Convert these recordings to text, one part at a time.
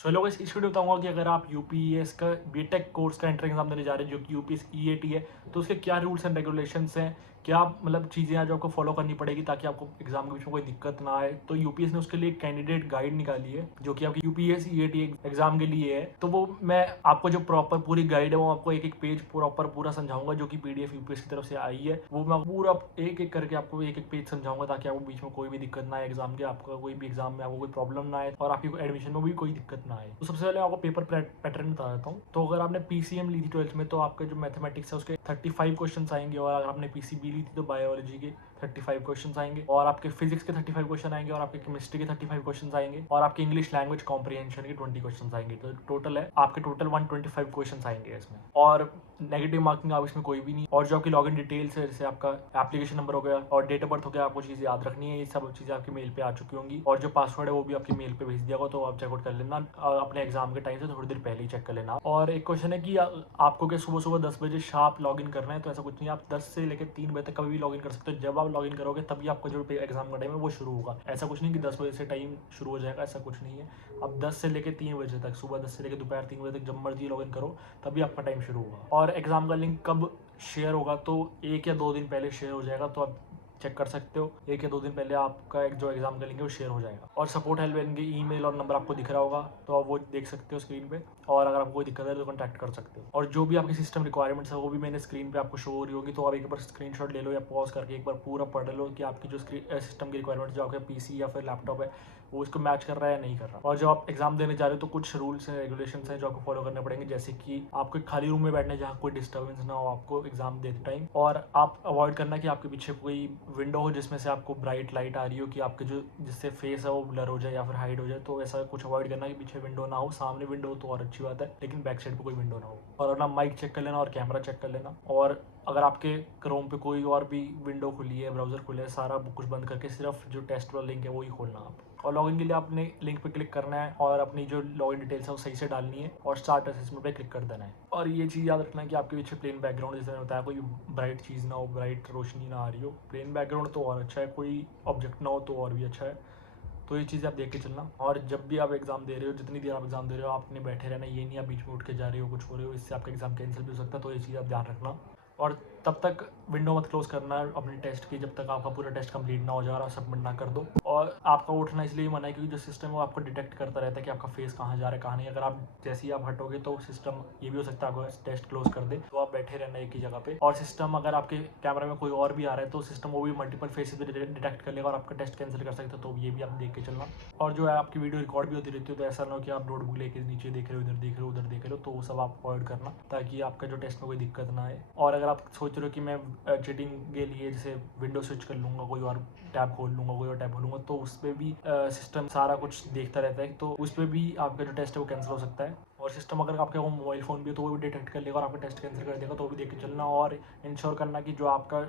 सो लोग इस वीडियो बताऊंगा कि अगर आप यूपीएस का बीटेक कोर्स का एंट्रेंस एग्जाम देने जा रहे हैं जो कि यूपीएस ईएटी है, तो उसके क्या रूल्स एंड रेगुलेशंस हैं, क्या मतलब चीज़ें हैं जो आपको फॉलो करनी पड़ेगी ताकि आपको एग्जाम के बीच में कोई दिक्कत ना आए। तो यूपीएस ने उसके लिए एक कैंडिडेट गाइड निकाली है जो कि आपकी यूपीएस ईएटी एग्जाम के लिए है। तो वो मैं आपको जो प्रॉपर पूरी गाइड है वो आपको एक एक पेज प्रॉपर पूरा समझाऊंगा, जो कि पीडीएफ यूपीएस की तरफ से आई है। वो मैं पूरा एक एक करके आपको एक एक पेज समझाऊंगा ताकि आपको बीच में कोई भी दिक्कत ना आए एग्जाम के, आपका कोई भी एग्जाम में आपको कोई प्रॉब्लम ना आए और आपकी एडमिशन में भी कोई दिक्कत ना आए। तो सबसे पहले आपको पेपर पैटर्न बता देता हूँ। तो अगर आपने पीसीएम ली थी 12th में, तो आपके जो मैथमेटिक्स है उसके 35 क्वेश्चन आएंगे, और अगर आपने पीसीबी ली थी तो बायोलॉजी के 35 क्वेश्चन आएंगे, और आपके फिजिक्स के 35 क्वेश्चन आएंगे, और आपके केमिस्ट्री के 35 क्वेश्चन आएंगे, और आपके इंग्लिश लैंग्वेज कॉम्प्रिहेंशन के 20 क्वेश्चन आएंगे। तो टोटल है आपके टोटल 125 क्वेश्चन आएंगे इसमें, और नेगेटिव मार्किंग आप इसमें कोई भी नहीं। और जो आपकी लॉगिन डिटेल्स है, जैसे आपका एप्लीकेशन नंबर हो गया और डेट ऑफ बर्थ हो गया, आपको चीज़ याद रखनी है। ये सब चीज़ें आपकी मेल पे आ चुकी होंगी, और जो पासवर्ड है वो भी आपकी मेल पे भेज दिया होगा, तो आप चेकआउट कर लेना अपने एग्जाम के टाइम से थोड़ी देर पहले ही चेक कर लेना। और एक क्वेश्चन है कि आपको क्या सुबह सुबह 10 बजे शार्प लॉगिन करना है, तो ऐसा कुछ नहीं, आप 10 से लेकर 3 बजे तक कभी भी लॉगिन कर सकते हो। जब आप लॉगिन करोगे तभी आपका जो एग्जाम का टाइम है वो शुरू होगा। ऐसा कुछ नहीं कि 10 बजे से टाइम शुरू हो जाएगा, ऐसा कुछ नहीं है। अब 10 से लेकर 3 बजे तक, सुबह 10 से लेकर दोपहर 3 बजे तक जब मर्जी लॉगिन करो तभी आपका टाइम शुरू होगा। और एग्जाम का लिंक कब शेयर होगा, तो 1 या 2 दिन पहले शेयर हो जाएगा, तो आप चेक कर सकते हो। 1 या 2 दिन पहले आपका एक जो एग्जाम का लिंक है वो शेयर हो जाएगा। और सपोर्ट हेल्पलाइन के ईमेल और नंबर आपको दिख रहा होगा, तो आप वो देख सकते हो स्क्रीन पे, और अगर आपको कोई दिक्कत है तो कॉन्टैक्ट कर सकते हो। और जो भी आपकी सिस्टम रिक्वायरमेंट्स है वो भी मैंने स्क्रीन पे आपको शो हो रही होगी, तो आप एक बार स्क्रीनशॉट ले लो या पॉज करके एक बार पूरा पढ़ लो कि आपकी जो सिस्टम की रिक्वायरमेंट्स जो आपके पीसी या फिर लैपटॉप है वो इसको मैच कर रहा है या नहीं कर रहा। और जब आप एग्जाम देने जा रहे हो तो कुछ रूल्स एंड रेगुलेशंस हैं जो आपको फॉलो करने पड़ेंगे, जैसे कि आपको एक खाली रूम में बैठना है जहाँ कोई डिस्टर्बेंस ना हो आपको एग्जाम देते टाइम, और आप अवॉइड करना कि आपके पीछे कोई विंडो हो जिसमें से आपको ब्राइट लाइट आ रही हो कि आपके जो जिससे फेस है वो ब्लर हो जाए या फिर हाइड हो जाए। तो ऐसा कुछ अवॉइड करना कि पीछे विंडो ना हो। सामने विंडो हो तो और अच्छी बात है, लेकिन बैक साइड पर कोई विंडो ना हो। और अपना माइक चेक कर लेना और कैमरा चेक कर लेना। और अगर आपके क्रोम पे कोई और भी विंडो खुली है, ब्राउजर खुला है, सारा कुछ बंद करके सिर्फ जो टेस्ट वाला लिंक है वो ही खोलना आप। और लॉगिन के लिए आपने लिंक पे क्लिक करना है और अपनी जो लॉगिन डिटेल्स है वो सही से डालनी है, और स्टार्ट असेसमेंट पे क्लिक कर देना है। और ये चीज़ याद रखना है कि आपके पीछे प्लेन बैकग्राउंड, जैसे मैंने बताया, कोई ब्राइट चीज़ ना हो, ब्राइट रोशनी ना आ रही हो। प्लेन बैकग्राउंड तो और अच्छा है, कोई ऑब्जेक्ट ना हो तो और भी अच्छा है। तो ये चीज़ आप देख के चलना। और जब भी आप एग्जाम दे रहे हो, जितनी देर आप एग्जाम दे रहे हो, आपने बैठे रहना, ये नहीं आप बीच में उठ के जा रहे हो कुछ हो रहे हो, इससे आपका एग्जाम कैंसिल भी हो सकता है। तो ये चीज़ आप ध्यान रखना। और तब तक विंडो मत क्लोज करना है अपने टेस्ट की जब तक आपका पूरा टेस्ट कंप्लीट ना हो जाए और आप सबमिट ना कर दो। और आपका उठना इसलिए मना है क्योंकि जो सिस्टम है वो आपको डिटेक्ट करता रहता है कि आपका फेस कहाँ जा रहा है कहाँ नहीं। अगर आप जैसे ही आप हटोगे तो सिस्टम ये भी हो सकता है आपको टेस्ट क्लोज कर दे, तो आप बैठे रहना एक ही जगह पे। और सिस्टम अगर आपके कैमरा में कोई और भी आ रहा है तो सिस्टम वो भी मल्टीपल फेसेस भी डिटेक्ट कर लेगा और आपका टेस्ट कैंसिल कर सकता है। तो ये भी आप देख के चलना। और जो है आपकी वीडियो रिकॉर्ड भी होती रहती है, तो ऐसा ना हो कि आप नोटबुक लेके नीचे देख रहे हो, इधर देख रहे हो, उधर देख रहे हो, तो वो सब आप अवॉइड करना ताकि आपका जो टेस्ट में कोई दिक्कत ना आए। और अगर आप सोच रहे हो कि मैं चीटिंग के लिए जैसे विंडो स्विच कर लूँगा, कोई और टैब खोल लूँगा, कोई और टैब खोलूँगा, तो उस पर भी सिस्टम सारा कुछ देखता रहता है, तो उस पर भी आपका जो टेस्ट है वो कैंसिल हो सकता है। और सिस्टम अगर आपके मोबाइल फ़ोन भी है तो वो भी डिटेक्ट कर लेगा और आपका टेस्ट कैंसिल कर देगा, तो वो भी देख के चलना। और इंश्योर करना कि जो आपका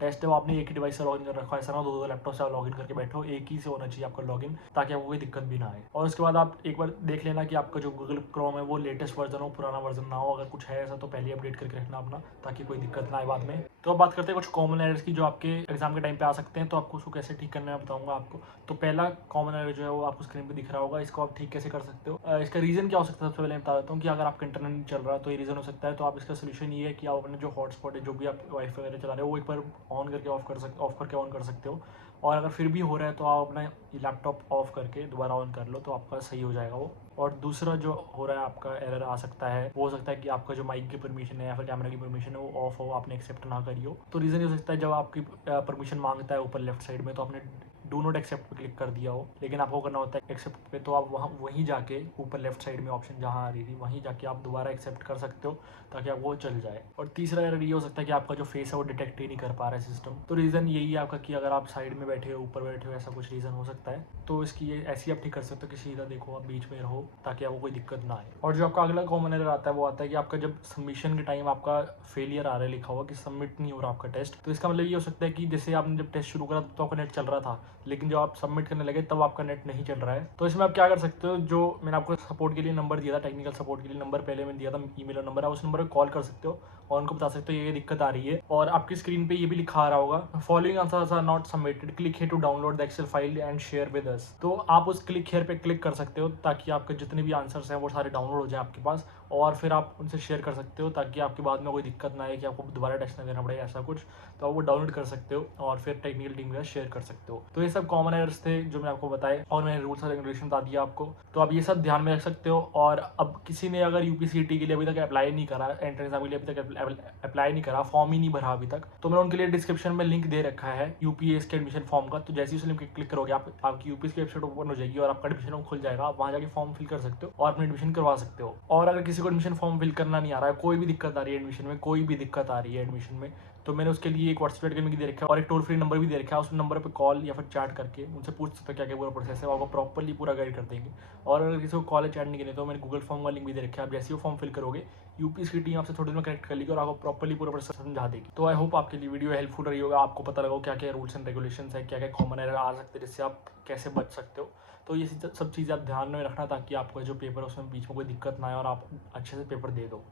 टेस्ट है वो आपने एक ही डिवाइस से लॉगिन कर रखा है, ऐसा ना दो लैपटॉप से आप लॉगिन करके बैठो, एक ही से होना चाहिए आपका लॉगिन, ताकि आपको कोई दिक्कत भी ना आए। और उसके बाद आप एक बार देख लेना कि आपका जो गूगल क्रोम है वो लेटेस्ट वर्जन हो, पुराना वर्जन ना हो। अगर कुछ है ऐसा तो पहले अपडेट करके रखना अपना, ताकि कोई दिक्कत ना आए बाद में। तो अब बात करते हैं कुछ कॉमन एरर्स की जो आपके एग्जाम के टाइम पे आ सकते हैं, तो आपको उसको कैसे ठीक करना है बताऊंगा आपको। तो पहला कॉमन एरर जो है वो आपको स्क्रीन पे दिख रहा होगा, इसको आप ठीक कैसे कर सकते हो। इसका रीज़न क्या हो सकता है सबसे पहले मैं बता देता हूँ कि अगर आपका इंटरनेट नहीं चल रहा तो ये रीज़न हो सकता है। तो आप इसका सोल्यूशन ये है कि आप अपने जो हॉटस्पॉट है, जो भी आप वाईफाई वगैरह चला रहे हो, वो एक बार ऑन करके ऑफ करके ऑन कर सकते हो। और अगर फिर भी हो रहा है तो आप अपना लैपटॉप ऑफ करके दोबारा ऑन कर लो, तो आपका सही हो जाएगा वो। और दूसरा जो हो रहा है आपका एरर आ सकता है, वो हो सकता है कि आपका जो माइक की परमिशन है या फिर कैमरा की परमिशन है वो ऑफ हो, आपने एक्सेप्ट ना करी हो। तो रीज़न ये हो सकता है जब आपकी परमिशन मांगता है ऊपर लेफ्ट साइड में, तो आपने डू नॉट एक्सेप्ट पे क्लिक कर दिया हो, लेकिन आपको करना होता है एक्सेप्ट पे। तो आप वहीं जाके ऊपर लेफ्ट साइड में ऑप्शन जहाँ आ रही थी वहीं जाके आप दोबारा एक्सेप्ट कर सकते हो, ताकि आप वो चल जाए। और तीसरा एरर ये हो सकता है कि आपका जो फेस है वो डिटेक्ट ही नहीं कर पा रहा है सिस्टम। तो रीज़न यही है आपका कि अगर आप साइड में बैठे हो, ऊपर बैठे हो, ऐसा कुछ रीज़न हो सकता है। तो इसकी ये ऐसी आप ठीक कर सकते हो कि सीधा देखो, आप बीच में रहो, ताकि आपको कोई दिक्कत ना आए। और जो आपका अगला कॉमन एरर आता है वो आता है कि आपका जब सबमिशन के टाइम आपका फेलियर आ रहा है, लिखा हुआ कि सबमिट नहीं हो रहा आपका टेस्ट। तो इसका मतलब ये हो सकता है कि जैसे आपने जब टेस्ट शुरू करा तो आपका नेट चल रहा था, लेकिन जब आप सबमिट करने लगे तब आपका नेट नहीं चल रहा है। तो इसमें आप क्या कर सकते हो, जो मैंने आपको सपोर्ट के लिए नंबर दिया था, टेक्निकल सपोर्ट के लिए नंबर पहले मैंने दिया था, ईमेल और नंबर, आप उस नंबर पर कॉल कर सकते हो और उनको बता सकते हो ये दिक्कत आ रही है। और आपकी स्क्रीन पे ये भी लिखा आ रहा होगा, following answers are not submitted, click here to download the Excel file and share with us. तो आप उस क्लिक हियर पे क्लिक कर सकते हो ताकि आपके जितने भी आंसर्स हैं वो सारे डाउनलोड हो जाए आपके पास, और फिर आप उनसे शेयर कर सकते हो ताकि आपके बाद में कोई दिक्कत ना आए कि आपको दोबारा टेस्ट ना देना पड़े ऐसा कुछ। तो आप वो डाउनलोड कर सकते हो और फिर टेक्निकल टीम के साथ शेयर कर सकते हो। तो ये सब कॉमन एरर्स थे जो मैं आपको बताए, और मैंने रूल्स और रेगुलेशन बता दिया आपको, तो आप ये सब ध्यान में रख सकते हो। और अब किसी ने अगर यूपीसीटी के लिए अभी तक अप्लाई नहीं करा, एंट्रेंस एग्जाम के लिए अभी तक अप्लाई नहीं करा, फॉर्म ही नहीं भरा अभी तक, तो मैंने उनके लिए डिस्क्रिप्शन में लिंक दे रखा है यूपीएस के एडमिशन फॉर्म का। तो जैसे ही उस लिंक क्लिक करोगे आपकी यूपीएस की वेबसाइट ओपन हो जाएगी और आपका एडमिशन खुल जाएगा, आप वहाँ जाके फॉर्म फिल कर सकते हो और अपनी एडमिशन करवा सकते हो। और अगर किसी को एडमिशन फॉर्म फिल करना नहीं आ रहा है, कोई भी दिक्कत आ रही है एडमिशन में, कोई भी दिक्कत आ रही है एडमिशन में, तो मैंने उसके लिए एक व्हाट्सएप लिंक दे रखा है और एक टोल फ्री नंबर भी दे रखा है। उस नंबर पे कॉल या फिर चैट करके उनसे पूछ सकते हो क्या क्या पूरा प्रोसेस है, वो आपको प्रॉपर्ली पूरा गाइड कर देंगे। और अगर किसी को कॉल चैट नहीं करनी तो मैंने गूगल फॉर्म का लिंक भी दे रखा है, आप जैसे ही फॉर्म फिल करोगे यूपीएस की टीम आपसे थोड़ी देर में कनेक्ट कर लेगी और आपको प्रॉपर्ली पूरा प्रोसेस समझा देगी। तो आई होप आपके लिए वीडियो हेल्पफुल रही होगा, आपको पता लगा क्या क्या रूल्स एंड रेगुलेशंस है, क्या क्या कॉमन एरर आ सकते हैं जिससे आप कैसे बच सकते हो। तो ये सब चीज़ें आप ध्यान में रखना ताकि आपका जो पेपर है उसमें बीच में कोई दिक्कत ना आए और आप अच्छे से पेपर दे दो।